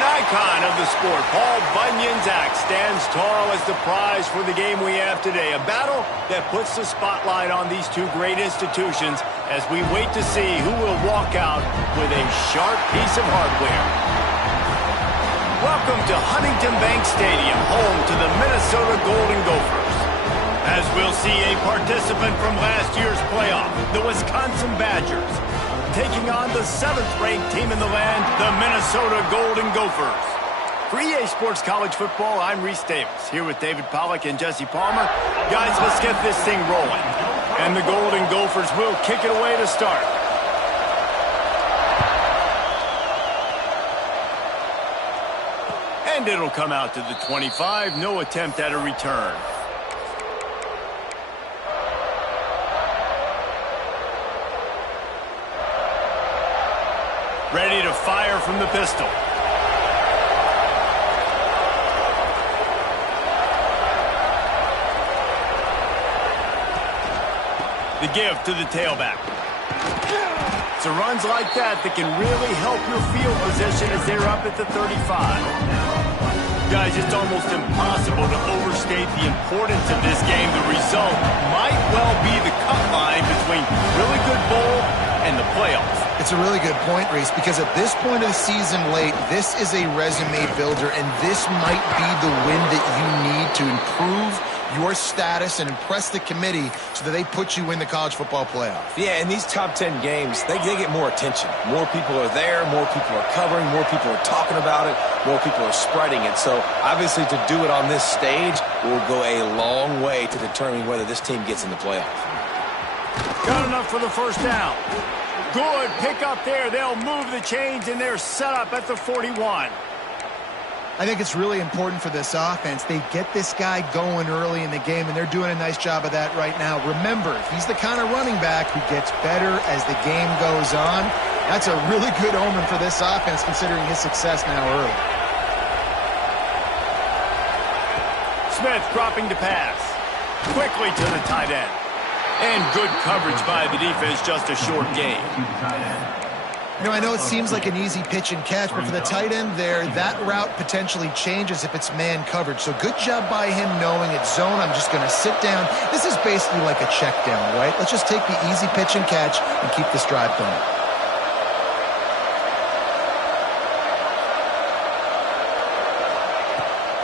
An icon of the sport, Paul Bunyan's axe stands tall as the prize for the game we have today. A battle that puts the spotlight on these two great institutions as we wait to see who will walk out with a sharp piece of hardware. Welcome to Huntington Bank Stadium, home to the Minnesota Golden Gophers. As we'll see a participant from last year's playoff, the Wisconsin Badgers, taking on the 7th-ranked team in the land, the Minnesota Golden Gophers. For EA Sports College Football, I'm Reese Davis, here with David Pollack and Jesse Palmer. Guys, let's get this thing rolling. And the Golden Gophers will kick it away to start. And it'll come out to the 25, no attempt at a return. Ready to fire from the pistol. The give to the tailback. It's a runs like that can really help your field position as they're up at the 35. Guys, it's almost impossible to overstate the importance of this game. The result might well be the cut line between really good bowl and the playoffs. It's a really good point, Reese, because at this point of the season late, this is a resume builder, and this might be the win that you need to improve your status and impress the committee so that they put you in the college football playoff. Yeah, in these top 10 games, they get more attention. More people are there, more people are covering, more people are talking about it, more people are spreading it. So, obviously, to do it on this stage will go a long way to determining whether this team gets in the playoff. Got enough for the first down. Good pick up there. They'll move the chains, and they're set up at the 41. I think it's really important for this offense. They get this guy going early in the game, and they're doing a nice job of that right now. Remember, he's the kind of running back who gets better as the game goes on. That's a really good omen for this offense, considering his success now early. Smith dropping to pass. Quickly to the tight end. And good coverage by the defense, just a short gain. You know, I know it seems like an easy pitch and catch, but for the tight end there, that route potentially changes if it's man coverage. So good job by him knowing it's zone. I'm just going to sit down. This is basically like a check down, right? Let's just take the easy pitch and catch and keep this drive going.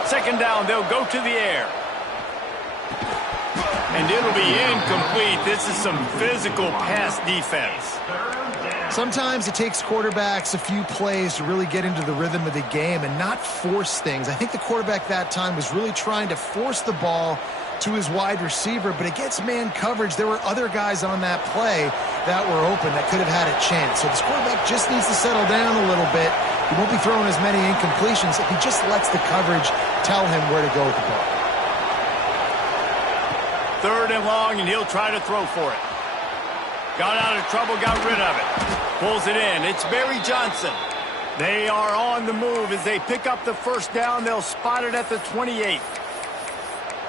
Second down, they'll go to the air. And it'll be incomplete. This is some physical pass defense. Sometimes it takes quarterbacks a few plays to really get into the rhythm of the game and not force things. I think the quarterback that time was really trying to force the ball to his wide receiver, but against man coverage, there were other guys on that play that were open that could have had a chance. So this quarterback just needs to settle down a little bit. He won't be throwing as many incompletions if he just lets the coverage tell him where to go with the ball. Third and long, and he'll try to throw for it. Got out of trouble, got rid of it. Pulls it in. It's Barry Johnson. They are on the move as they pick up the first down. They'll spot it at the 28.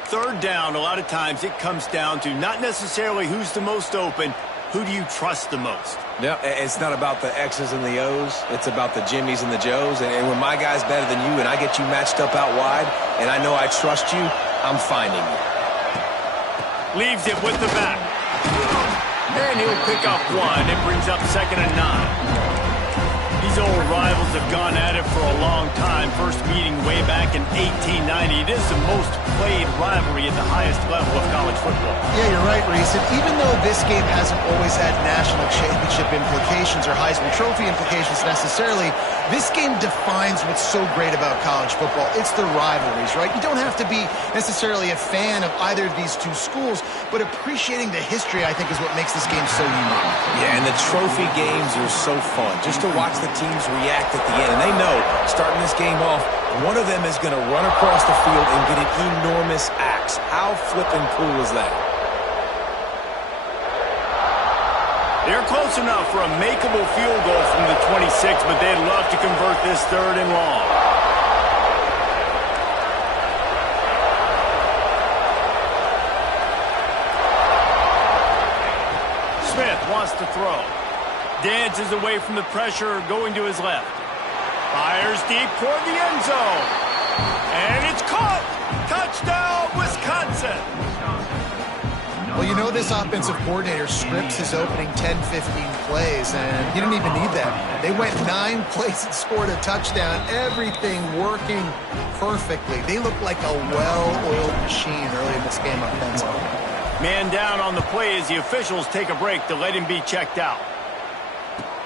Third down, a lot of times it comes down to not necessarily who's the most open, who do you trust the most? Yeah, it's not about the X's and the O's. It's about the Jimmys and the Joes. And when my guy's better than you and I get you matched up out wide and I know I trust you, I'm finding you. Leaves it with the back. And he'll pick up one. It brings up 2nd and 9. These old rivals have gone at it for a long time. First meeting way back in 1890. It is the most played rivalry at the highest level of college football. Yeah, you're right, Reese. And even though this game hasn't always had national championship implications or Heisman Trophy implications necessarily, this game defines what's so great about college football. It's the rivalries, right? You don't have to be necessarily a fan of either of these two schools, but appreciating the history, I think, is what makes this game so unique. Yeah, and the trophy games are so fun. Just to watch the teams react at the end. And they know, starting this game off, one of them is going to run across the field and get an enormous axe. How flippin' cool is that? They're close enough for a makeable field goal from the 26, but they'd love to convert this 3rd and long. Smith wants to throw. Dances away from the pressure, going to his left. Fires deep toward the end zone. And it's caught. Touchdown, Wisconsin. Well, you know this offensive coordinator scripts his opening 10, 15 plays, and he didn't even need that. They went 9 plays and scored a touchdown, everything working perfectly. They look like a well-oiled machine early in this game offensively. Man down on the play as the officials take a break to let him be checked out.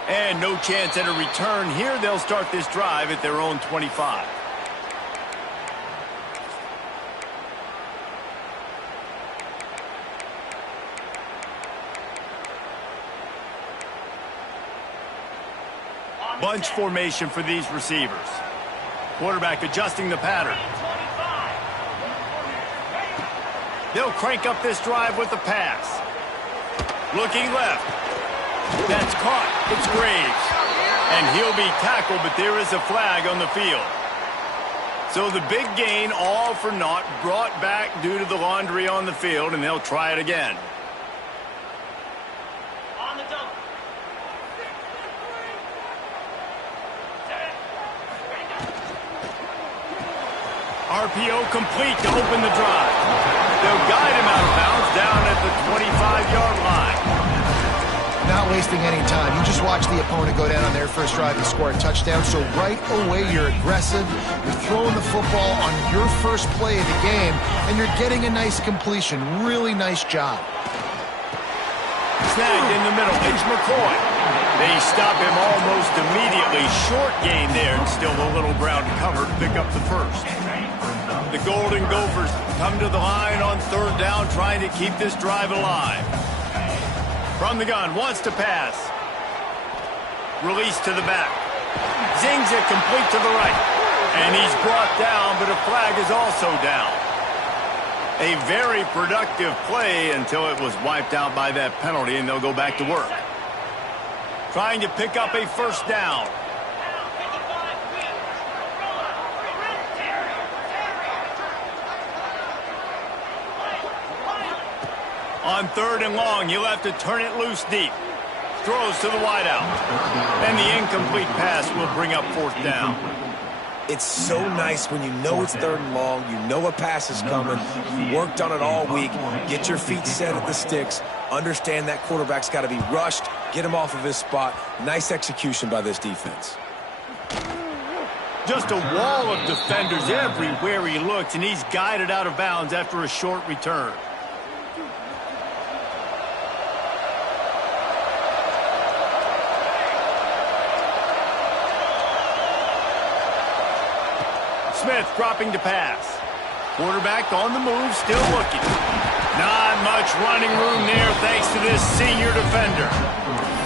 And no chance at a return here. They'll start this drive at their own 25. Bunch formation for these receivers. Quarterback adjusting the pattern. They'll crank up this drive with the pass. Looking left. That's caught. It's Graves. And he'll be tackled, but there is a flag on the field. So the big gain, all for naught, brought back due to the laundry on the field, and they'll try it again. RPO complete to open the drive. They'll guide him out of bounds down at the 25-yard line. Not wasting any time. You just watch the opponent go down on their first drive and score a touchdown. So right away, you're aggressive. You're throwing the football on your first play of the game, and you're getting a nice completion. Really nice job. Snagged in the middle. It's McCoy. They stop him almost immediately. Short gain there, and still a little ground to cover to pick up the first. The Golden Gophers come to the line on third down, trying to keep this drive alive. From the gun, wants to pass. Release to the back. Zings it complete to the right. And he's brought down, but a flag is also down. A very productive play until it was wiped out by that penalty, and they'll go back to work. Trying to pick up a first down. On third and long, he'll have to turn it loose deep. Throws to the wideout. And the incomplete pass will bring up fourth down. It's so nice when you know it's third and long, you know a pass is coming, you worked on it all week, get your feet set at the sticks, understand that quarterback's got to be rushed, get him off of his spot. Nice execution by this defense. Just a wall of defenders everywhere he looks, and he's guided out of bounds after a short return. Smith dropping to pass. Quarterback on the move, still looking. Not much running room there thanks to this senior defender.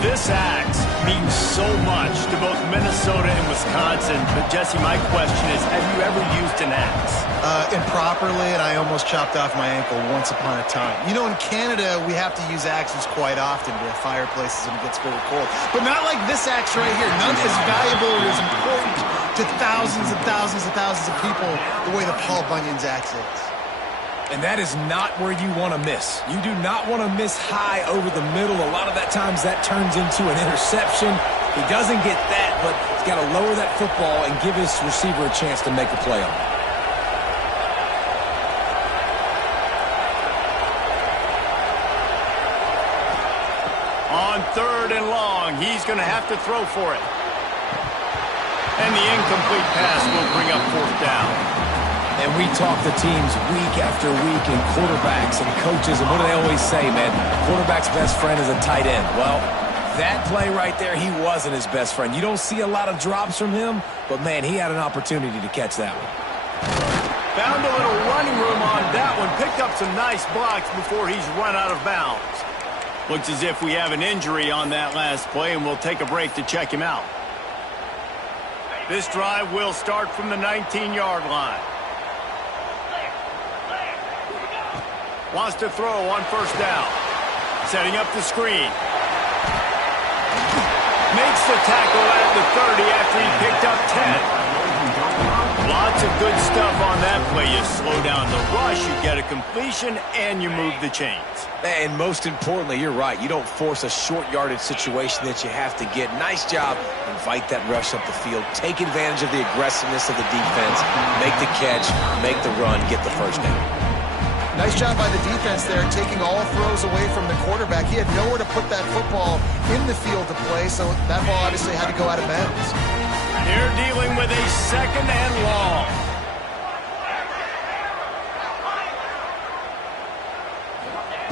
This axe means so much to both Minnesota and Wisconsin. But, Jesse, my question is, have you ever used an axe? Improperly, and I almost chopped off my ankle once upon a time. You know, in Canada, we have to use axes quite often. We have fireplaces and it gets very cold. But not like this axe right here. None as valuable or as important to thousands and thousands and thousands of people the way the Paul Bunyan's axe is. And that is not where you want to miss. You do not want to miss high over the middle. A lot of that times that turns into an interception. He doesn't get that, but he's got to lower that football and give his receiver a chance to make a play on it. On third and long, he's going to have to throw for it. And the incomplete pass will bring up fourth down. And we talk to teams week after week and quarterbacks and coaches, and what do they always say, man? Quarterback's best friend is a tight end. Well, that play right there, he wasn't his best friend. You don't see a lot of drops from him, but, man, he had an opportunity to catch that one. Found a little running room on that one. Picked up some nice blocks before he's run out of bounds. Looks as if we have an injury on that last play, and we'll take a break to check him out. This drive will start from the 19-yard line. Wants to throw on first down. Setting up the screen. Makes the tackle at the 30 after he picked up 10. Lots of good stuff on that way you slow down the rush, you get a completion, and you move the chains. And most importantly, you're right. You don't force a short yardage situation that you have to get. Nice job. Invite that rush up the field. Take advantage of the aggressiveness of the defense. Make the catch, make the run, get the first down. Nice job by the defense there, taking all throws away from the quarterback. He had nowhere to put that football in the field to play, so that ball obviously had to go out of bounds. They're dealing with a 2nd and long.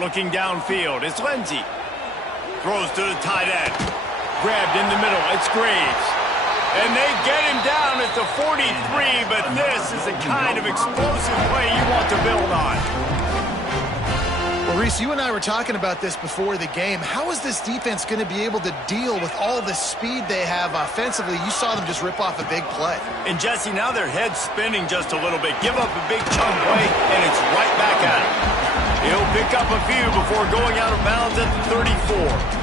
Looking downfield, it's Lindsey. Throws to the tight end. Grabbed in the middle, it's Graves. And they get him down at the 43, but this is the kind of explosive play you want to build on. Well, Reese, you and I were talking about this before the game. How is this defense going to be able to deal with all the speed they have offensively? You saw them just rip off a big play. And Jesse, now their head's spinning just a little bit. Give up a big chunk play, and it's right back at him. He'll pick up a few before going out of bounds at the 34.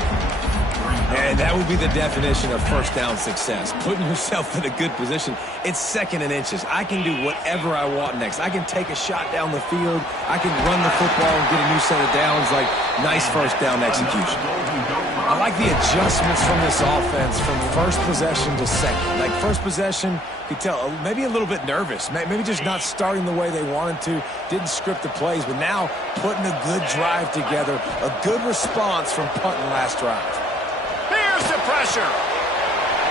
And that would be the definition of first down success. Putting yourself in a good position. It's 2nd and inches. I can do whatever I want next. I can take a shot down the field. I can run the football and get a new set of downs. Like, nice first down execution. I like the adjustments from this offense from first possession to second. Like, first possession, you could tell maybe a little bit nervous. Maybe just not starting the way they wanted to. Didn't script the plays. But now putting a good drive together. A good response from punting last drive. Here's the pressure.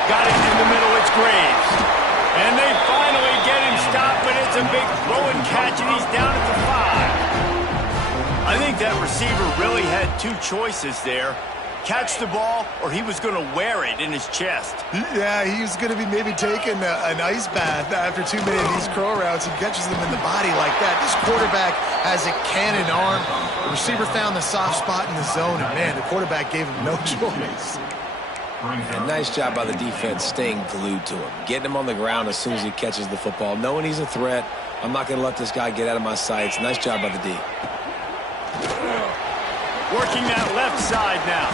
Got it in the middle, it's Graves. And they finally get him stopped, but it's a big throw and catch, and he's down at the 5. I think that receiver really had 2 choices there. Catch the ball, or he was going to wear it in his chest. Yeah, he was going to be maybe taking an ice bath after too many of these crow routes. He catches them in the body like that. This quarterback has a cannon arm. The receiver found the soft spot in the zone, and, man, the quarterback gave him no choice. And nice job by the defense staying glued to him. Getting him on the ground as soon as he catches the football. Knowing he's a threat. I'm not going to let this guy get out of my sights. Nice job by the D. Working that left side now.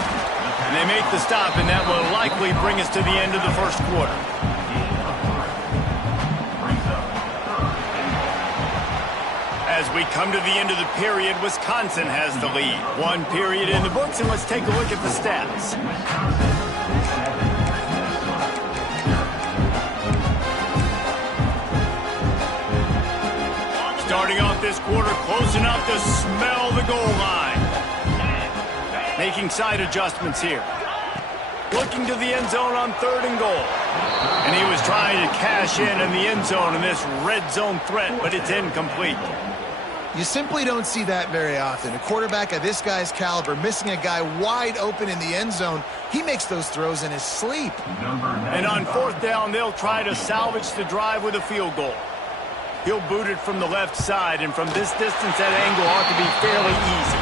And they make the stop, and that will likely bring us to the end of the first quarter. As we come to the end of the period, Wisconsin has the lead. 1 period in the books, and let's take a look at the stats. Starting off this quarter, close enough to smell the goal line. Making side adjustments here. Looking to the end zone on 3rd and goal. And he was trying to cash in the end zone in this red zone threat, but it's incomplete. You simply don't see that very often. A quarterback of this guy's caliber missing a guy wide open in the end zone. He makes those throws in his sleep. And on 4th down, they'll try to salvage the drive with a field goal. He'll boot it from the left side, and from this distance, that angle ought to be fairly easy.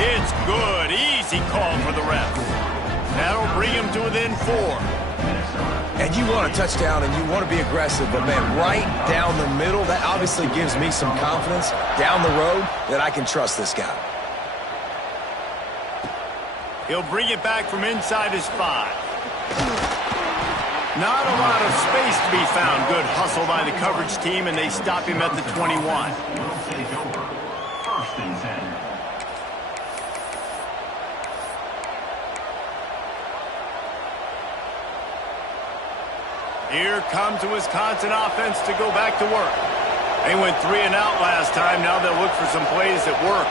It's good. Easy call for the ref. That'll bring him to within 4. And you want a touchdown, and you want to be aggressive, but, man, right down the middle, that obviously gives me some confidence down the road that I can trust this guy. He'll bring it back from inside his 5. Not a lot of space to be found. Good hustle by the coverage team, and they stop him at the 21. Here comes the Wisconsin offense to go back to work. They went 3 and out last time. Now they'll look for some plays that work.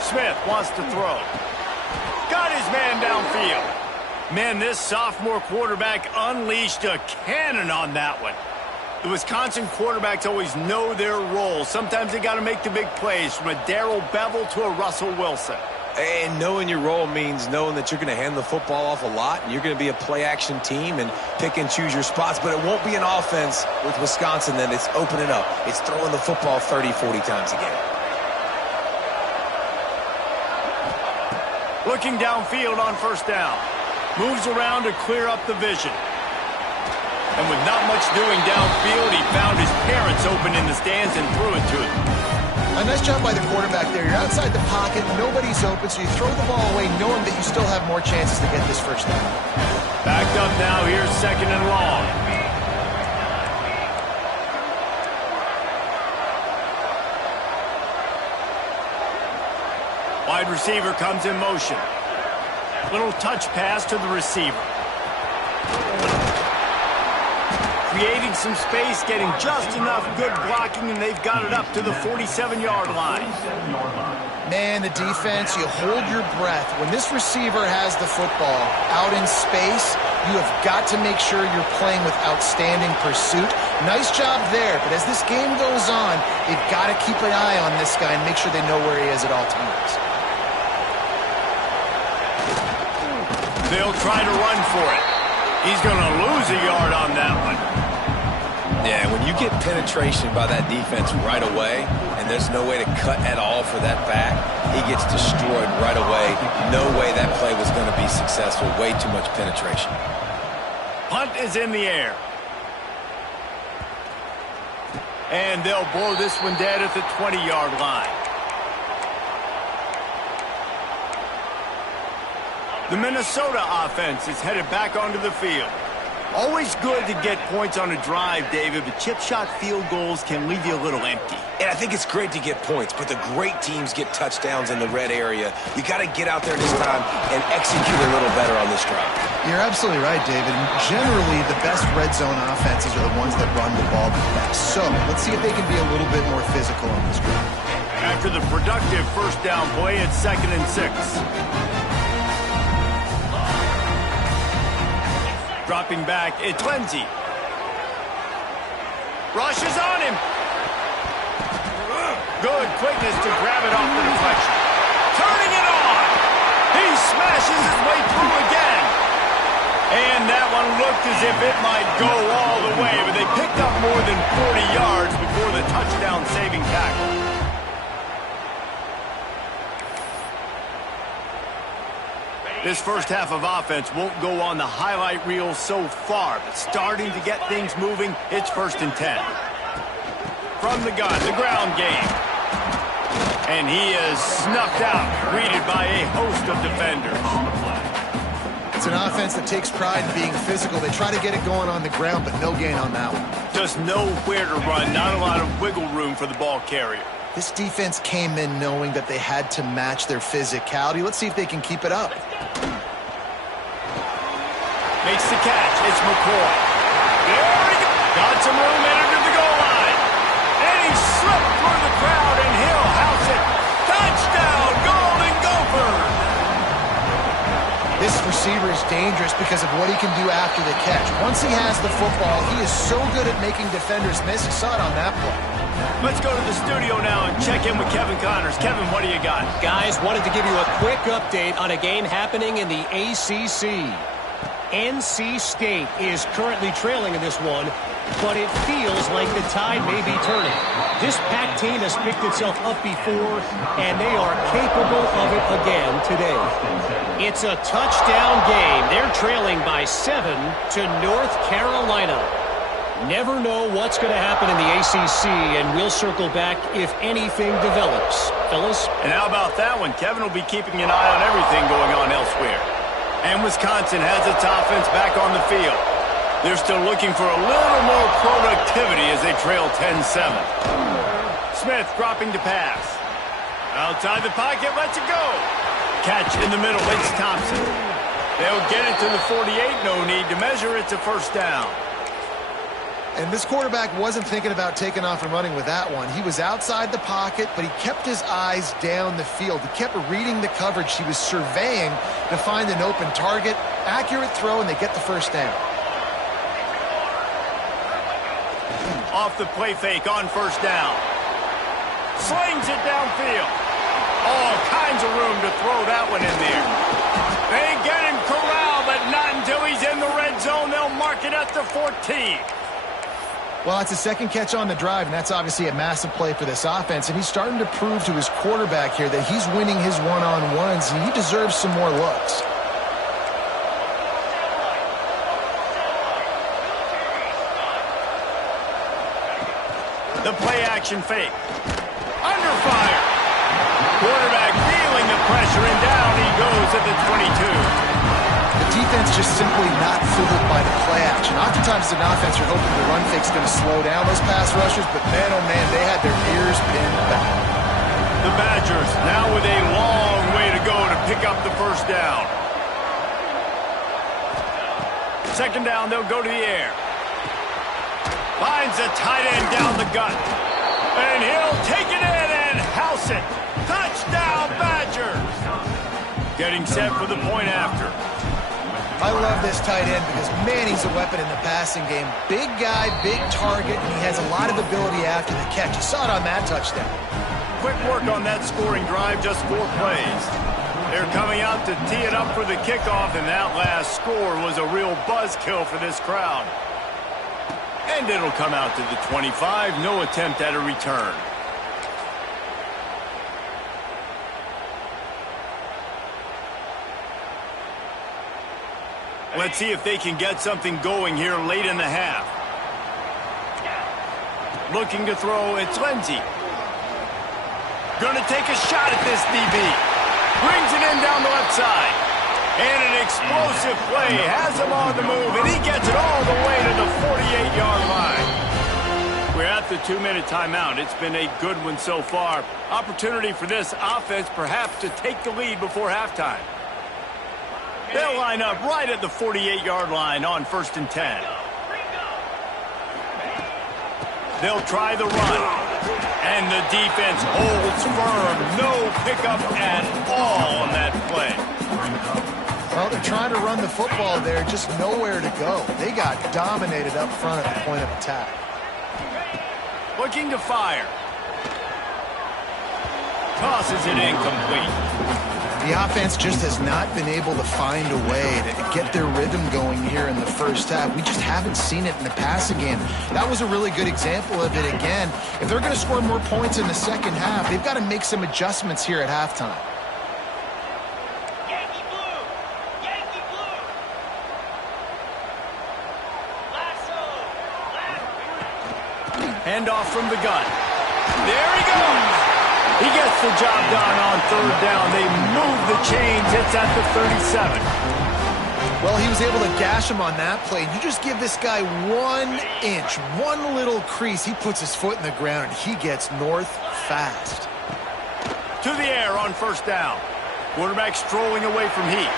Smith wants to throw. Got his man downfield. Man, this sophomore quarterback unleashed a cannon on that one. The Wisconsin quarterbacks always know their role. Sometimes they got to make the big plays, from a Darrell Bevel to a Russell Wilson. And knowing your role means knowing that you're going to hand the football off a lot, and you're going to be a play-action team and pick and choose your spots. But it won't be an offense with Wisconsin that it's opening up. It's throwing the football 30, 40 times a game. Looking downfield on 1st down. Moves around to clear up the vision. And with not much doing downfield, he found his parents open in the stands and threw it to him. A nice job by the quarterback there. You're outside the pocket, nobody's open, so you throw the ball away knowing that you still have more chances to get this 1st down. Backed up now, here's second and long. Wide receiver comes in motion. Little touch pass to the receiver. Creating some space, getting just enough good blocking, and they've got it up to the 47-yard line. Man, the defense, you hold your breath. When this receiver has the football out in space, you have got to make sure you're playing with outstanding pursuit. Nice job there, but as this game goes on, they've got to keep an eye on this guy and make sure they know where he is at all times. They'll try to run for it. He's going to lose a yard on that one. Yeah, when you get penetration by that defense right away, and there's no way to cut at all for that back, he gets destroyed right away. No way that play was going to be successful. Way too much penetration. Punt is in the air. And they'll blow this one dead at the 20-yard line. The Minnesota offense is headed back onto the field. Always good to get points on a drive, David, but chip shot field goals can leave you a little empty. And I think it's great to get points, but the great teams get touchdowns in the red area. You got to get out there this time and execute a little better on this drive. You're absolutely right, David. And generally, the best red zone offenses are the ones that run the ball the best. So let's see if they can be a little bit more physical on this drive. After the productive first down play, it's 2nd and 6. Dropping back, it's Lindsey. Rush is on him. Good quickness to grab it off the deflection. Turning it on. He smashes his way through again. And that one looked as if it might go all the way, but they picked up more than 40 yards before the touchdown-saving tackle. This first half of offense won't go on the highlight reel so far, but starting to get things moving, it's 1st and 10. From the gun, the ground game. And he is snuffed out, greeted by a host of defenders. It's an offense that takes pride in being physical. They try to get it going on the ground, but no gain on that one. Just nowhere to run, not a lot of wiggle room for the ball carrier. This defense came in knowing that they had to match their physicality. Let's see if they can keep it up. Makes the catch. It's McCoy. There he goes. Got some room entered the goal line. And he slipped through the crowd, and he'll house it. Touchdown, Golden Gophers! This receiver is dangerous because of what he can do after the catch. Once he has the football, he is so good at making defenders miss. You saw it on that play. Let's go to the studio now and check in with Kevin Connors. Kevin, what do you got? Guys, wanted to give you a quick update on a game happening in the ACC. NC State is currently trailing in this one, but it feels like the tide may be turning. This Pac team has picked itself up before, and they are capable of it again today. It's a touchdown game. They're trailing by 7 to North Carolina. Never know what's going to happen in the ACC, and we'll circle back if anything develops. Fellas? And how about that one? Kevin will be keeping an eye on everything going on elsewhere. And Wisconsin has its offense back on the field. They're still looking for a little more productivity as they trail 10-7. Smith dropping to pass. Outside the pocket, lets it go. Catch in the middle, it's Thompson. They'll get it to the 48, no need to measure, it's a first down. And this quarterback wasn't thinking about taking off and running with that one. He was outside the pocket, but he kept his eyes down the field. He kept reading the coverage. He was surveying to find an open target. Accurate throw, and they get the first down. Off the play fake on first down. Slings it downfield. All kinds of room to throw that one in there. They get him corralled, but not until he's in the red zone. They'll mark it at the 14. Well, it's a second catch on the drive, and that's obviously a massive play for this offense. And he's starting to prove to his quarterback here that he's winning his one-on-ones, and he deserves some more looks. The play-action fake. Under fire. Quarterback feeling the pressure, and down he goes at the 22. The defense just simply not fooled by the play action. Oftentimes as an offense, you're hoping the run fake's going to slow down those pass rushers, but man, oh man, they had their ears pinned back. The Badgers now with a long way to go to pick up the first down. Second down, they'll go to the air. Finds a tight end down the gut. And he'll take it in and house it. Touchdown, Badgers! Getting set for the point after. I love this tight end because, man, he's a weapon in the passing game. Big guy, big target, and he has a lot of ability after the catch. You saw it on that touchdown. Quick work on that scoring drive, just 4 plays. They're coming out to tee it up for the kickoff, and that last score was a real buzzkill for this crowd. And it'll come out to the 25, no attempt at a return. Let's see if they can get something going here late in the half. Looking to throw, it's Lindsey. Gonna take a shot at this DB. Brings it in down the left side. And an explosive play has him on the move, and he gets it all the way to the 48-yard line. We're at the 2-minute timeout. It's been a good one so far. Opportunity for this offense perhaps to take the lead before halftime. They'll line up right at the 48-yard line on 1st and 10. They'll try the run. And the defense holds firm. No pickup at all on that play. Well, they're trying to run the football there, just nowhere to go. They got dominated up front at the point of attack. Looking to fire. Tosses it incomplete. The offense just has not been able to find a way to get their rhythm going here in the first half. We just haven't seen it in the passing game. That was a really good example of it again. If they're going to score more points in the second half, they've got to make some adjustments here at halftime. Yankee blue! Yankee blue! Lasso! Handoff from the gun. There he goes! He gets the job done on 3rd down. They move the chains. It's at the 37. Well, he was able to gash him on that play. You just give this guy 1 inch, one little crease. He puts his foot in the ground, and he gets north fast. To the air on 1st down. Quarterback strolling away from heat.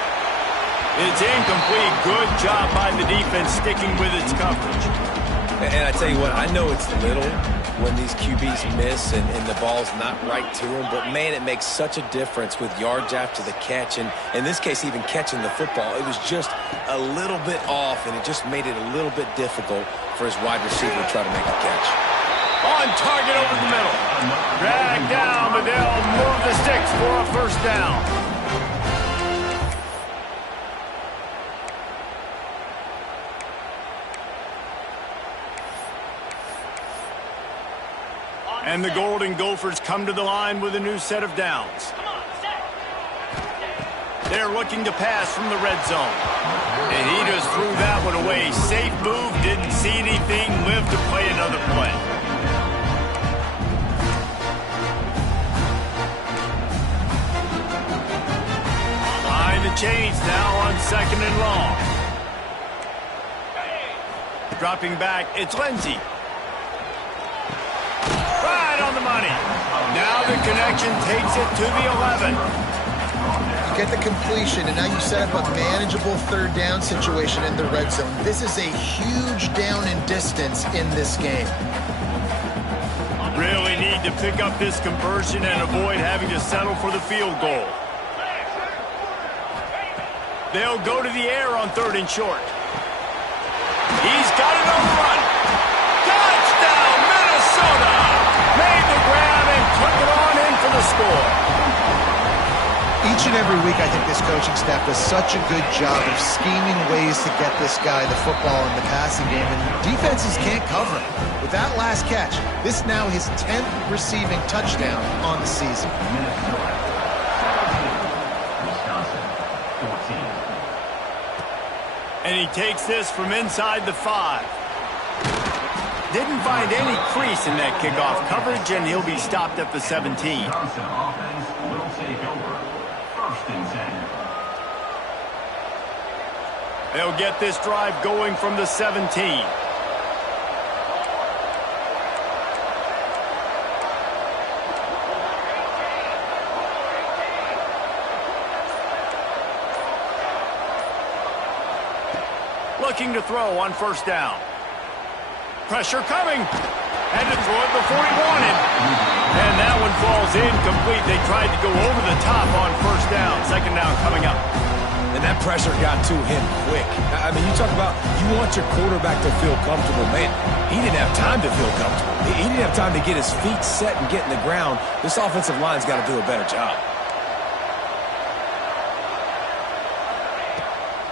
It's incomplete. Good job by the defense sticking with its coverage. And I tell you what, I know it's little when these QBs miss and the ball's not right to them, but man, it makes such a difference with yards after the catch, and in this case, even catching the football. It was just a little bit off, and it just made it a little bit difficult for his wide receiver to try to make a catch. On target over the middle. Dragged down, but they'll move the sticks for a 1st down. And the Golden Gophers come to the line with a new set of downs. They're looking to pass from the red zone. And he just threw that one away. Safe move, didn't see anything, lived to play another play. Behind the chains now on 2nd and long. Dropping back, it's Lindsey. Right on the money. Now the connection takes it to the 11. You get the completion, and now you set up a manageable 3rd down situation in the red zone. This is a huge down in distance in this game. Really need to pick up this conversion and avoid having to settle for the field goal. They'll go to the air on 3rd and short. He's got it on the run. Touchdown, Minnesota! Made the grab and took it on in for the score. Each and every week, I think this coaching staff does such a good job of scheming ways to get this guy the football in the passing game, and defenses can't cover him. With that last catch, this now his 10th receiving touchdown on the season. And he takes this from inside the 5. Didn't find any crease in that kickoff coverage, and he'll be stopped at the 17. They'll get this drive going from the 17. Looking to throw on first down. Pressure coming. Had to throw it before he wanted. And that one falls incomplete. They tried to go over the top on first down. Second down coming up. And that pressure got to him quick. I mean, you talk about you want your quarterback to feel comfortable. Man, he didn't have time to feel comfortable. He didn't have time to get his feet set and get in the ground. This offensive line's got to do a better job.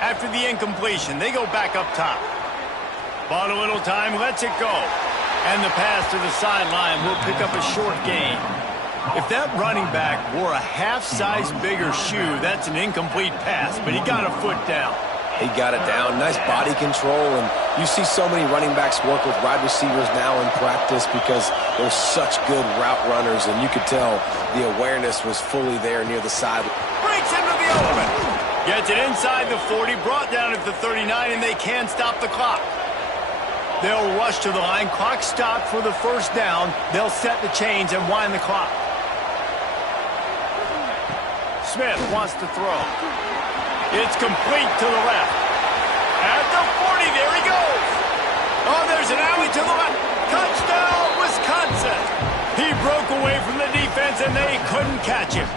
After the incompletion, they go back up top. Bought a little time, lets it go. And the pass to the sideline will pick up a short gain. If that running back wore a half-size bigger shoe, that's an incomplete pass, but he got a foot down. He got it down. Nice body control. And you see so many running backs work with wide receivers now in practice because they're such good route runners. And you could tell the awareness was fully there near the side. Breaks into the element. Gets it inside the 40, brought down at the 39, and they can't stop the clock. They'll rush to the line. Clock stopped for the first down. They'll set the chains and wind the clock. Smith wants to throw. It's complete to the left. At the 40, there he goes. Oh, there's an alley to the left. Touchdown, Wisconsin. He broke away from the defense, and they couldn't catch him.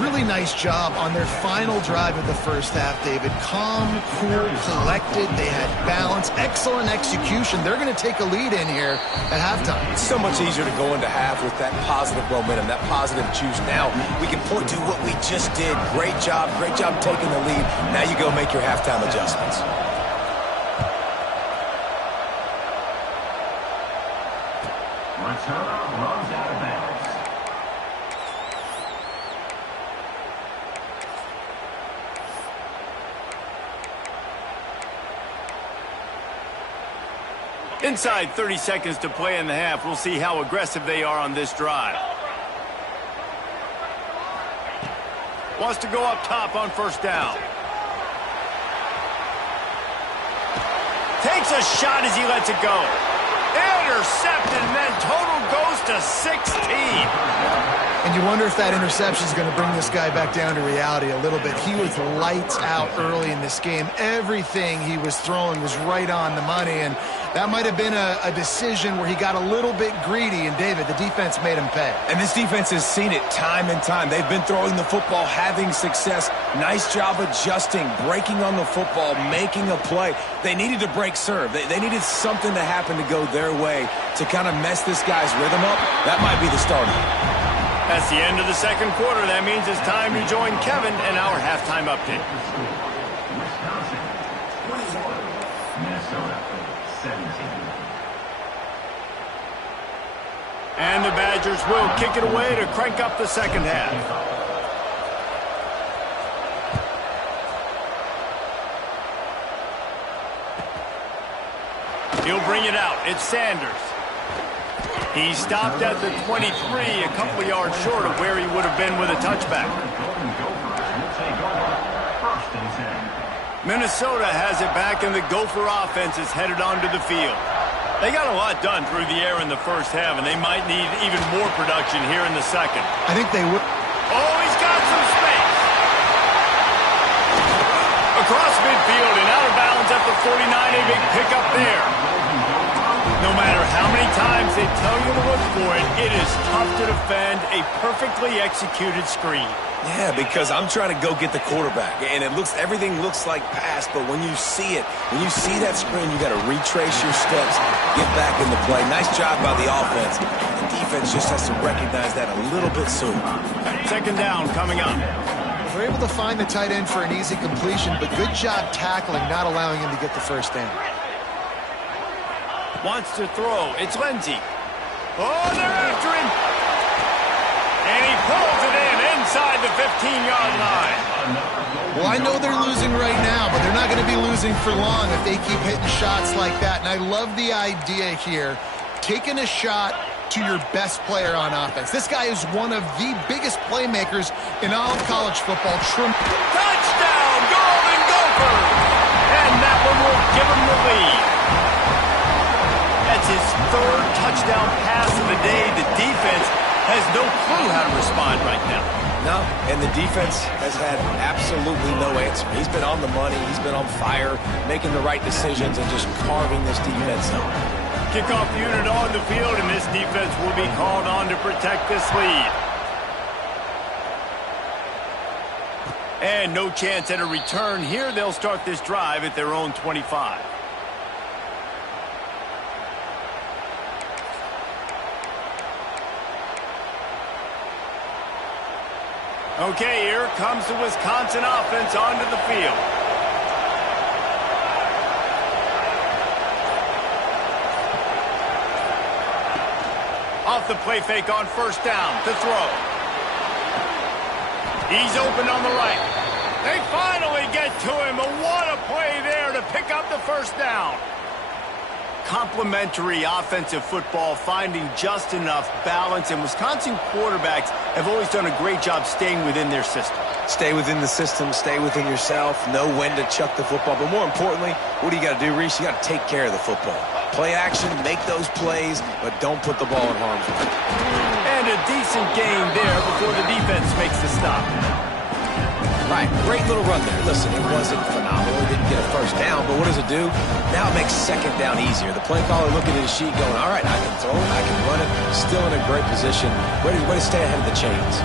Really nice job on their final drive of the first half, David. Calm, cool, collected. They had balance. Excellent execution. They're going to take a lead in here at halftime. It's so much easier to go into half with that positive momentum, that positive juice. Now we can point to what we just did. Great job taking the lead. Now you go make your halftime adjustments. Runs out of bounds. Inside 30 seconds to play in the half. We'll see how aggressive they are on this drive. Wants to go up top on first down. Takes a shot as he lets it go. Intercepted, and then total goes to 16. And you wonder if that interception is going to bring this guy back down to reality a little bit. He was lights out early in this game. Everything he was throwing was right on the money, and that might have been a decision where he got a little bit greedy, and David, the defense made him pay. And this defense has seen it time and time. They've been throwing the football, having success. Nice job adjusting, breaking on the football, making a play. They needed to break serve. They needed something to happen to go their way to kind of mess this guy's rhythm up. That might be the start of it. That's the end of the second quarter. That means it's time to join Kevin in our halftime update. Wisconsin 21, Minnesota 17. And the Badgers will kick it away to crank up the second half. He'll bring it out. It's Sanders. He stopped at the 23, a couple of yards short of where he would have been with a touchback. Minnesota has it back, and the Gopher offense is headed onto the field. They got a lot done through the air in the first half, and they might need even more production here in the second. I think they would. Oh, he's got some space. Across midfield and out of bounds at the 49, a big pickup there. No matter how many times they tell you to look for it, it is tough to defend a perfectly executed screen. Yeah, because I'm trying to go get the quarterback, and everything looks like pass, but when you see it, when you see that screen, you got to retrace your steps, get back in the play. Nice job by the offense. The defense just has to recognize that a little bit sooner. Second down coming up. They're able to find the tight end for an easy completion, but good job tackling, not allowing him to get the first down. Wants to throw. It's Lindsey. Oh, they're after him. And he pulls it in inside the 15-yard line. Well, I know they're losing right now, but they're not going to be losing for long if they keep hitting shots like that. And I love the idea here, taking a shot to your best player on offense. This guy is one of the biggest playmakers in all of college football. Touchdown, Golden Gophers! third. And that one will give him the lead. That's his third touchdown pass of the day. The defense has no clue how to respond right now. No, and the defense has had absolutely no answer. He's been on the money. He's been on fire, making the right decisions and just carving this defense up. Kickoff unit on the field, and this defense will be called on to protect this lead. And no chance at a return here. They'll start this drive at their own 25. Okay, here comes the Wisconsin offense onto the field. Off the play fake on first down to throw. He's open on the right. They finally get to him. What a play there to pick up the first down. Complementary offensive football, finding just enough balance, and Wisconsin quarterbacks have always done a great job staying within their system. Stay within the system, stay within yourself, know when to chuck the football. But more importantly, what do you got to do, Reese? You got to take care of the football. Play action, make those plays, but don't put the ball in harm's way. And a decent gain there before the defense makes the stop. Right, great little run there. Listen, it wasn't phenomenal. It didn't get a first down, but what does it do? Now it makes second down easier. The play caller looking at his sheet going, all right, I can throw it, I can run it. Still in a great position. Ready to stay ahead of the chains.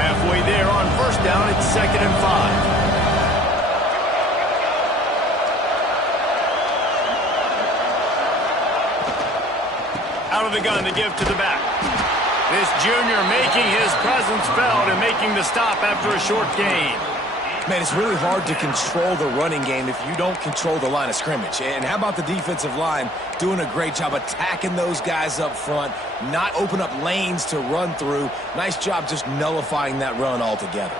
Halfway there on first down, it's 2nd and 5. Out of the gun to give to the back. This junior making his presence felt and making the stop after a short gain. Man, it's really hard to control the running game if you don't control the line of scrimmage. And how about the defensive line doing a great job attacking those guys up front, not open up lanes to run through. Nice job just nullifying that run altogether.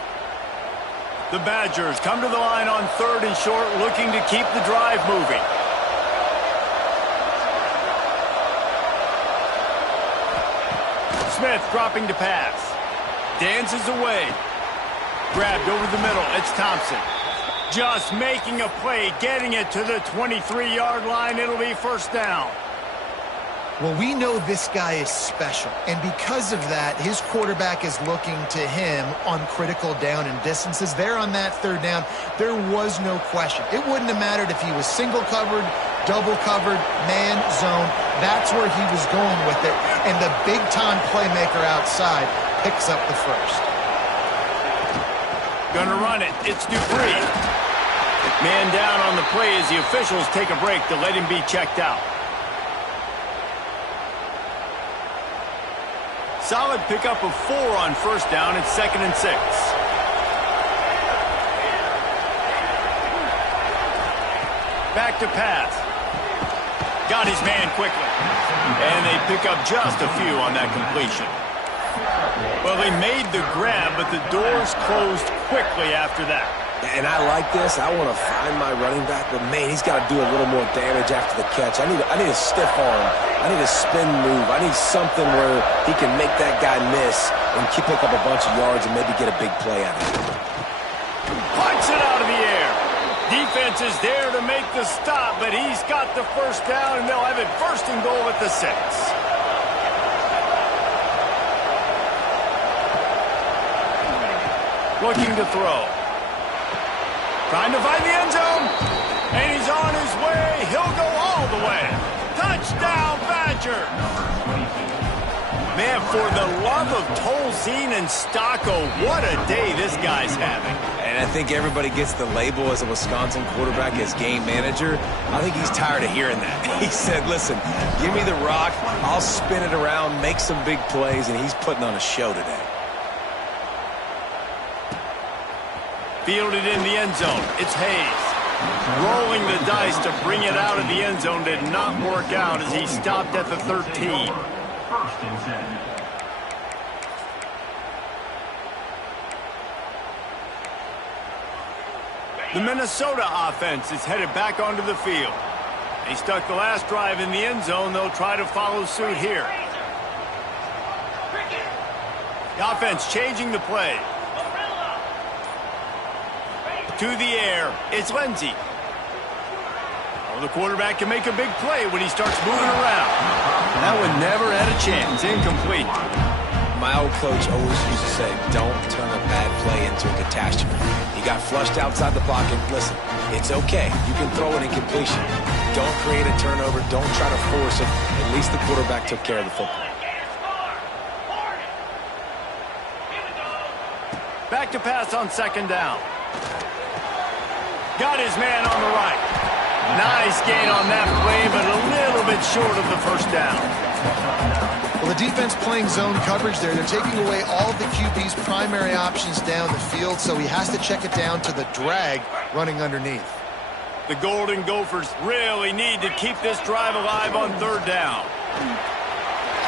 The Badgers come to the line on 3rd and short, looking to keep the drive moving. Smith dropping to pass. Dances away. Grabbed over the middle. It's Thompson. Just making a play, getting it to the 23-yard line. It'll be first down. Well, we know this guy is special, and because of that, his quarterback is looking to him on critical down and distances. There on that 3rd down, there was no question. It wouldn't have mattered if he was single covered, double covered, man, zone. That's where he was going with it, and the big-time playmaker outside picks up the first. Gonna run it. It's Dupree. Man down on the play as the officials take a break to let him be checked out. Solid pickup of 4 on first down. It's 2nd and 6. Back to pass. Got his man quickly. And they pick up just a few on that completion. Well, they made the grab, but the doors closed quickly after that. And I like this. I want to find my running back, but, man, he's got to do a little more damage after the catch. I need a stiff arm. I need a spin move. I need something where he can make that guy miss and pick up a bunch of yards and maybe get a big play out of it. Punts it out of the air. Defense is there to make the stop, but he's got the first down, and they'll have it 1st and goal at the 6. Looking to throw. Trying to find the end zone. And he's on his way. He'll go all the way. Touchdown, Badger. Man, for the love of Tolzien and Stocco, what a day this guy's having. And I think everybody gets the label as a Wisconsin quarterback as game manager. I think he's tired of hearing that. He said, listen, give me the rock. I'll spin it around, make some big plays, and he's putting on a show today. Fielded in the end zone. It's Hayes. Rolling the dice to bring it out of the end zone did not work out as he stopped at the 13. 1st and 10. The Minnesota offense is headed back onto the field. They stuck the last drive in the end zone. They'll try to follow suit here. The offense changing the play. To the air. It's Lindsey. Oh, the quarterback can make a big play when he starts moving around. That one never had a chance. Incomplete. My old coach always used to say, don't turn a bad play into a catastrophe. He got flushed outside the pocket. Listen, it's okay. You can throw an incompletion. Don't create a turnover. Don't try to force it. At least the quarterback took care of the football. Back to pass on second down. Got his man on the right. Nice gain on that play, but a little bit short of the first down. Well, the defense playing zone coverage there. They're taking away all of the QB's primary options down the field, so he has to check it down to the drag running underneath. The Golden Gophers really need to keep this drive alive on third down.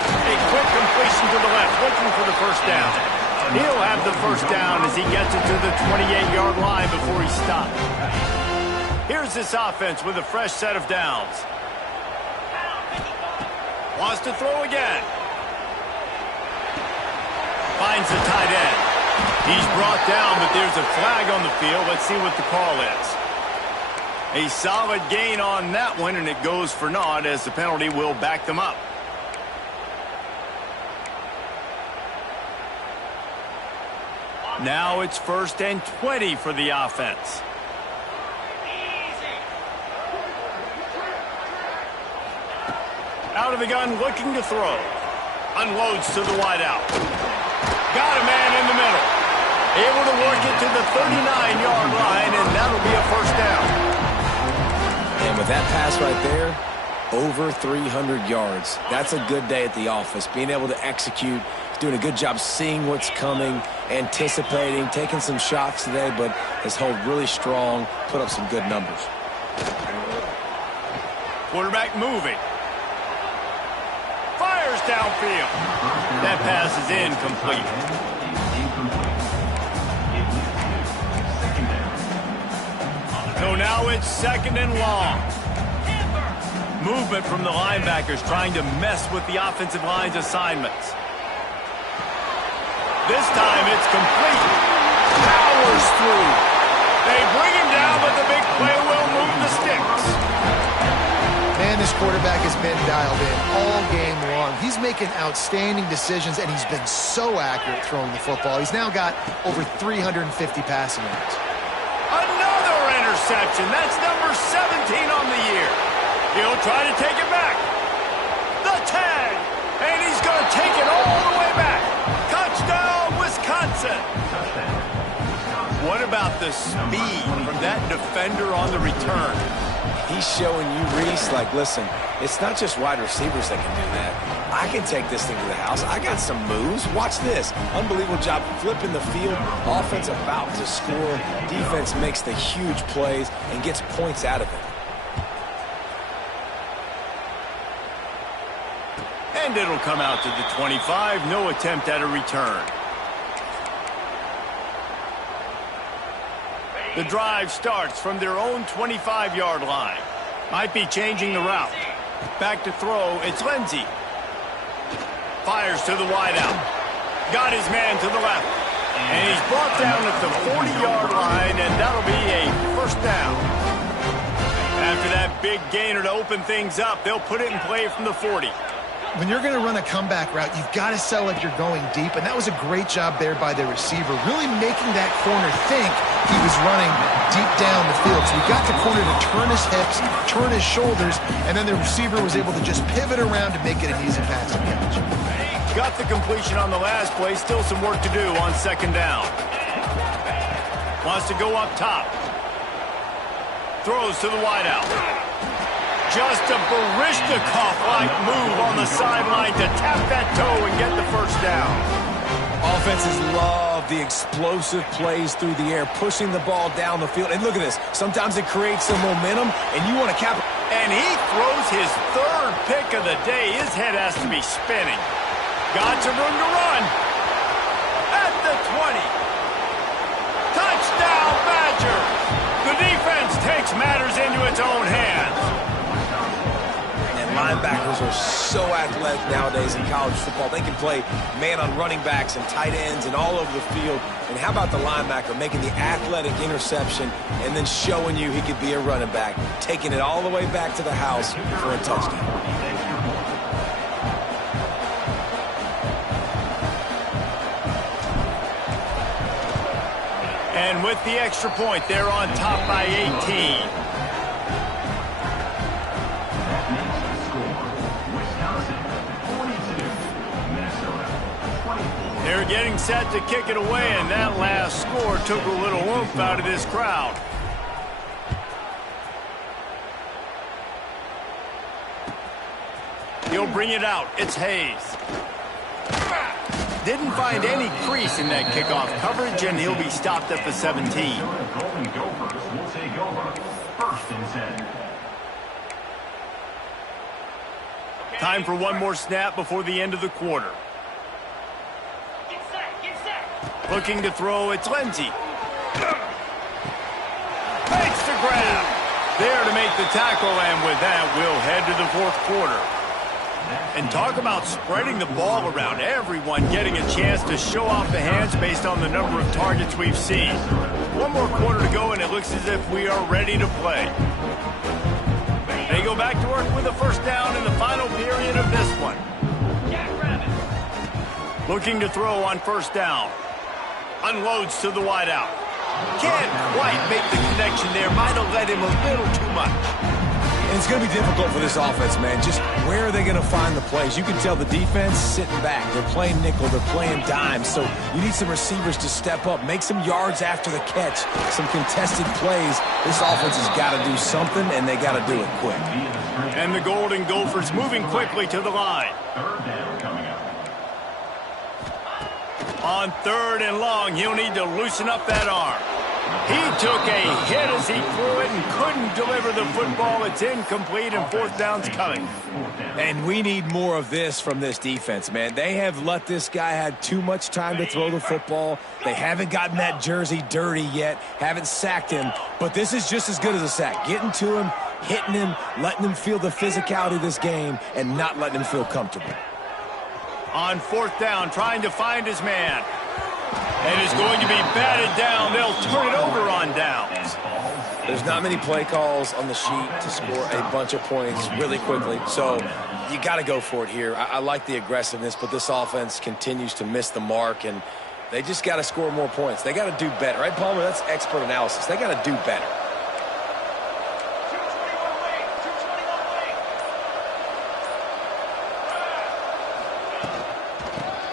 A quick completion to the left, looking for the first down. He'll have the first down as he gets it to the 28-yard line before he stopped. Here's this offense with a fresh set of downs. Wants to throw again. Finds the tight end. He's brought down, but there's a flag on the field. Let's see what the call is. A solid gain on that one, and it goes for naught as the penalty will back them up. Now it's 1st and 20 for the offense. Out of the gun, looking to throw. Unloads to the wideout. Got a man in the middle. Able to work it to the 39-yard line, and that'll be a first down. And with that pass right there, over 300 yards. That's a good day at the office. Being able to execute, doing a good job seeing what's coming, anticipating, taking some shots today, but has held really strong, put up some good numbers. Quarterback moving. Fires downfield. That pass is incomplete. So now it's 2nd and long. Movement from the linebackers trying to mess with the offensive line's assignments. This time it's complete. Powers through. They bring him down, but the big play will move the sticks. Man, this quarterback has been dialed in all game long. He's making outstanding decisions, and he's been so accurate throwing the football. He's now got over 350 passing yards. Another interception. That's number 17 on the year. He'll try to take it back. The tag. And he's going to take it all the way back. Touchdown, Wisconsin. What about the speed from that defender on the return? He's showing you, Reese, like, listen, it's not just wide receivers that can do that. I can take this thing to the house. I got some moves. Watch this. Unbelievable job flipping the field. Offense about to score. Defense makes the huge plays and gets points out of it. And it'll come out to the 25. No attempt at a return. The drive starts from their own 25-yard line. Might be changing the route. Back to throw. It's Lindsey. Fires to the wideout. Got his man to the left. And he's brought down at the 40-yard line, and that'll be a first down. After that big gainer to open things up, they'll put it in play from the 40. When you're going to run a comeback route, you've got to sell like you're going deep, and that was a great job there by the receiver, really making that corner think he was running deep down the field. So he got the corner to turn his hips, turn his shoulders, and then the receiver was able to just pivot around to make it an easy pass to catch. Got the completion on the last play. Still some work to do on second down. Wants to go up top. Throws to the wideout. Just a Barishnikov-like move on the sideline to tap that toe and get the first down. Offenses love the explosive plays through the air, pushing the ball down the field. And look at this. Sometimes it creates some momentum, and you want to cap. And he throws his third pick of the day. His head has to be spinning. Got some room to run. At the 20. Touchdown, Badgers. The defense takes matters into its own hands. My linebackers are so athletic nowadays in college football. They can play man on running backs and tight ends and all over the field. And how about the linebacker making the athletic interception and then showing you he could be a running back, taking it all the way back to the house for a touchdown. And with the extra point, they're on top by 18. They're getting set to kick it away, and that last score took a little oomph out of this crowd. He'll bring it out. It's Hayes. Didn't find any crease in that kickoff coverage, and he'll be stopped at the 17. Golden Gophers will take over. 1st and 10. Time for one more snap before the end of the quarter. Get set, get set. Looking to throw, it's Lindsey. Makes the grab. There to make the tackle, and with that, we'll head to the 4th quarter. And talk about spreading the ball around. Everyone getting a chance to show off the hands based on the number of targets we've seen. One more quarter to go, and it looks as if we are ready to play. They go back to work with a 1st down in the final period of this one. Looking to throw on 1st down. Unloads to the wideout. Can't quite make the connection there. Might have led him a little too much. And it's going to be difficult for this offense, man. Just where are they going to find the plays? You can tell the defense sitting back. They're playing nickel. They're playing dime. So you need some receivers to step up, make some yards after the catch, some contested plays. This offense has got to do something, and they got to do it quick. And the Golden Gophers moving quickly to the line. 3rd down coming up. On 3rd and long, he'll need to loosen up that arm. He took a hit as he threw it and couldn't deliver the football. It's incomplete, and 4th down's coming. And we need more of this from this defense, man. They have let this guy have too much time to throw the football. They haven't gotten that jersey dirty yet, haven't sacked him. But this is just as good as a sack. Getting to him, hitting him, letting him feel the physicality of this game, and not letting him feel comfortable. On 4th down, trying to find his man. And is going to be batted down. They'll turn it over on downs. There's not many play calls on the sheet to score a bunch of points really quickly. So you got to go for it here. I like the aggressiveness, but this offense continues to miss the mark, and they just got to score more points. They got to do better. Right, Palmer? That's expert analysis. They got to do better.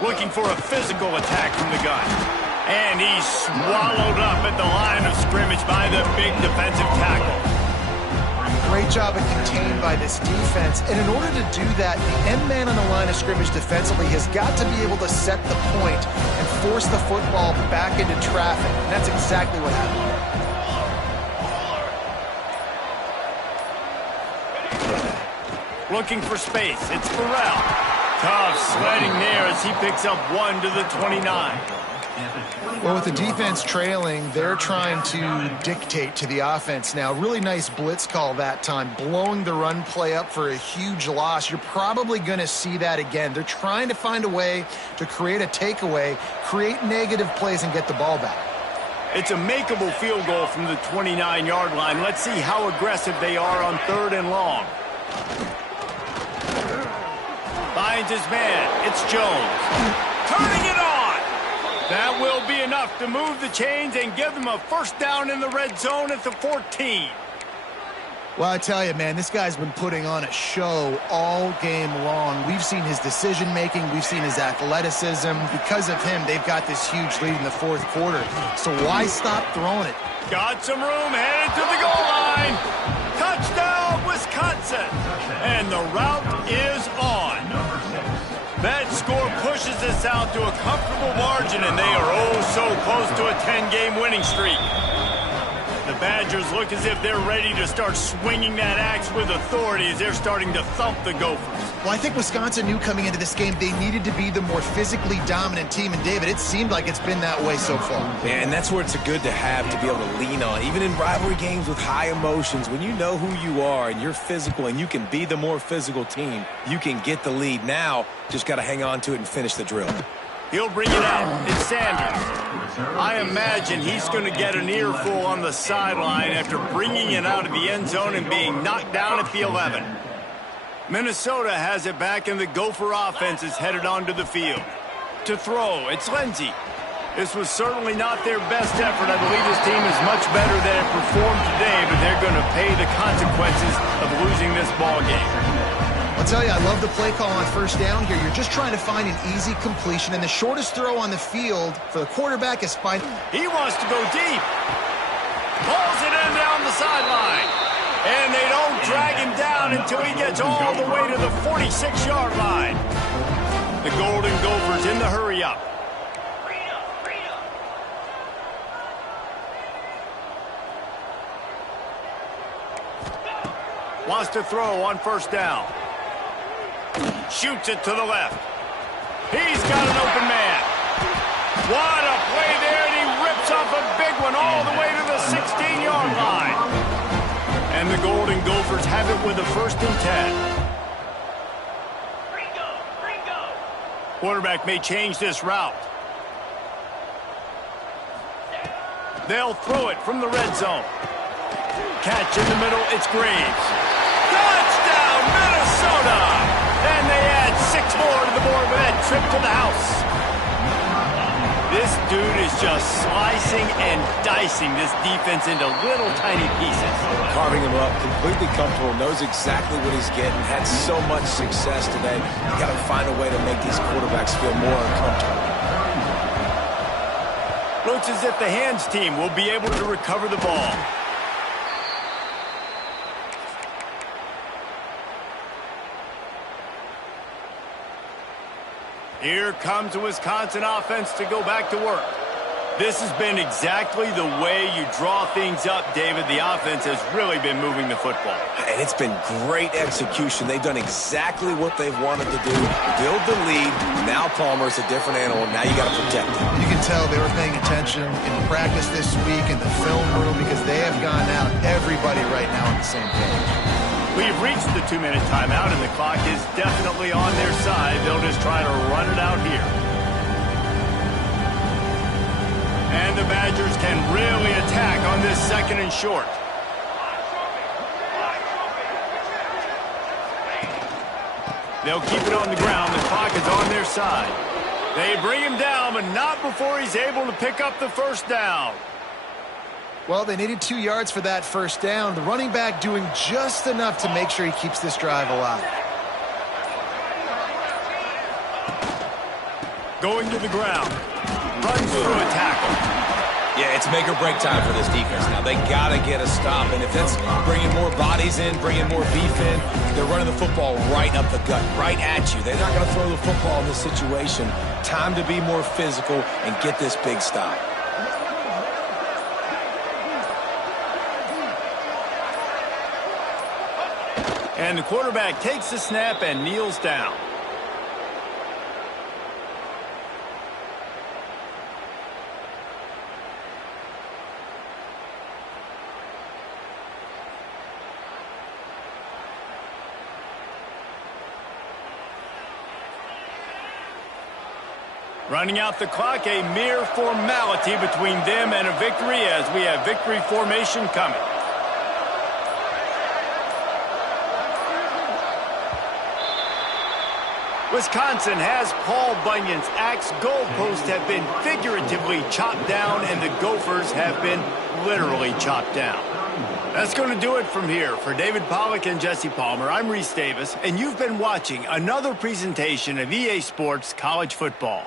Looking for a physical attack from the gun. And he's swallowed up at the line of scrimmage by the big defensive tackle. Great job of contained by this defense. And in order to do that, the end man on the line of scrimmage defensively has got to be able to set the point and force the football back into traffic. And that's exactly what happened. Looking for space. It's Burrell. Tough sledding there as he picks up 1 to the 29. Well, with the defense trailing, they're trying to dictate to the offense now. Really nice blitz call that time, blowing the run play up for a huge loss. You're probably going to see that again. They're trying to find a way to create a takeaway, create negative plays, and get the ball back. It's a makeable field goal from the 29-yard line. Let's see how aggressive they are on 3rd and long. Finds his man. It's Jones. Turning it on. That will be enough to move the chains and give them a 1st down in the red zone at the 14. Well, I tell you, man, this guy's been putting on a show all game long. We've seen his decision-making. We've seen his athleticism. Because of him, they've got this huge lead in the 4th quarter. So why stop throwing it? Got some room, headed to the goal line. Touchdown, Wisconsin. And the route is on. That score pushes us out to a comfortable margin, and they are oh so close to a 10-game winning streak. The Badgers look as if they're ready to start swinging that axe with authority as they're starting to thump the Gophers. Well, I think Wisconsin knew coming into this game they needed to be the more physically dominant team. And, David, it seemed like it's been that way so far. Yeah, and that's where it's good to have to be able to lean on. Even in rivalry games with high emotions, when you know who you are and you're physical and you can be the more physical team, you can get the lead. Now, just got to hang on to it and finish the drill. He'll bring it out. It's Sanders. I imagine he's going to get an earful on the sideline after bringing it out of the end zone and being knocked down at the 11. Minnesota has it back, and the Gopher offense is headed onto the field. To throw, it's Lindsey. This was certainly not their best effort. I believe this team is much better than it performed today, but they're going to pay the consequences of losing this ball game. I'll tell you, I love the play call on first down here. You're just trying to find an easy completion, and the shortest throw on the field for the quarterback is fine. He wants to go deep. Pulls it in down the sideline. And they don't drag him down until he gets all the way to the 46-yard line. The Golden Gophers in the hurry-up. Wants to throw on first down. Shoots it to the left. He's got an open man. What a play there, and he rips off a big one all the way to the 16-yard line. And the Golden Gophers have it with a 1st and 10. Quarterback may change this route. They'll throw it from the red zone. Catch in the middle, it's Graves. Touchdown, Minnesota! And they add 6 more to the board with that trip to the house. This dude is just slicing and dicing this defense into little tiny pieces. Carving him up, completely comfortable, knows exactly what he's getting, had so much success today. You got to find a way to make these quarterbacks feel more uncomfortable. Looks as if the hands team will be able to recover the ball. Here comes the Wisconsin offense to go back to work. This has been exactly the way you draw things up, David. The offense has really been moving the football. And it's been great execution. They've done exactly what they've wanted to do. Build the lead. Now Palmer's a different animal. Now you got to protect him. You can tell they were paying attention in practice this week in the film room because they have gone out, everybody right now on the same page. We've reached the 2-minute timeout, and the clock is definitely on their side. They'll just try to run it out here. And the Badgers can really attack on this 2nd and short. They'll keep it on the ground. The clock is on their side. They bring him down, but not before he's able to pick up the 1st down. Well, they needed 2 yards for that 1st down. The running back doing just enough to make sure he keeps this drive alive. Going to the ground. Runs through a tackle. Yeah, it's make or break time for this defense now. They got to get a stop, and if that's bringing more bodies in, bringing more beef in, they're running the football right up the gut, right at you. They're not going to throw the football in this situation. Time to be more physical and get this big stop. And the quarterback takes the snap and kneels down. Running out the clock, a mere formality between them and a victory as we have victory formation coming. Wisconsin has Paul Bunyan's axe. Goalposts have been figuratively chopped down, and the Gophers have been literally chopped down. That's going to do it from here. For David Pollack and Jesse Palmer, I'm Reese Davis, and you've been watching another presentation of EA Sports College Football.